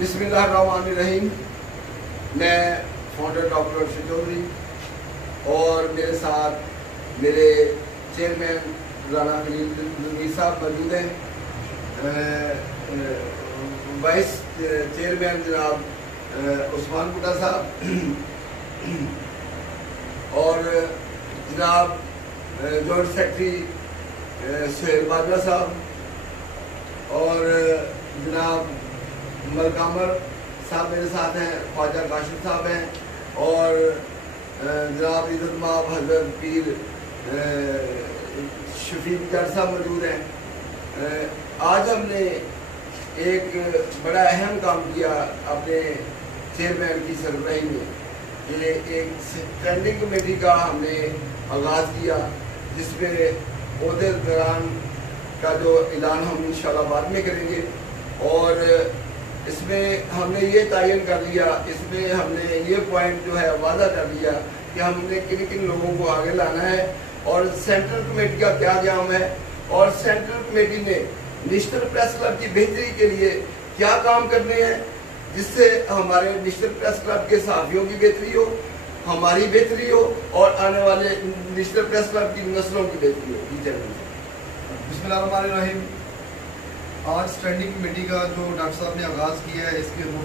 बिस्मिल्लाहिर्रहमानिर्रहीम। मैं founder doctor Arshad Chaudhary और मेरे साथ मेरे चेयरमैन राना खलील साहब मौजूद हैं, वाइस चेयरमैन जनाब उस्मान बुड्ढा साहब और जनाब जॉइंट सेक्रेटरी सुहेल बाजवा साहब और जनाब मलकामर साहब मेरे साथ हैं, ख्वाजा काशिफ साहब हैं और जनाब इज़्ज़त माब हज़रत पीर शफीक जट साहब मौजूद हैं। आज हमने एक बड़ा अहम काम किया अपने चेयरमैन की सरबराही में कि एक स्टैंडिंग कमेटी का हमने आगाज़ किया, जिसमें ओहदे दौरान का जो ऐलान हम इंशाल्लाह बाद में करेंगे। और इसमें हमने ये तयन कर लिया, इसमें हमने ये पॉइंट जो है वादा कर लिया कि हमने किन किन लोगों को आगे लाना है और सेंट्रल कमेटी का क्या काम है और सेंट्रल कमेटी ने नेशनल प्रेस क्लब की बेहतरी के लिए क्या काम करने हैं, जिससे हमारे नेशनल प्रेस क्लब के सहाफ़ियों की बेहतरी हो, हमारी बेहतरी हो और आने वाले नेशनल प्रेस क्लब की नस्लों की बेहतरी हो। बिस्मिल्लाहिर्रहमानिर्रहीम। आज स्टैंडिंग कमेटी का जो डॉक्टर साहब ने आगाज़ किया है, इसके रूह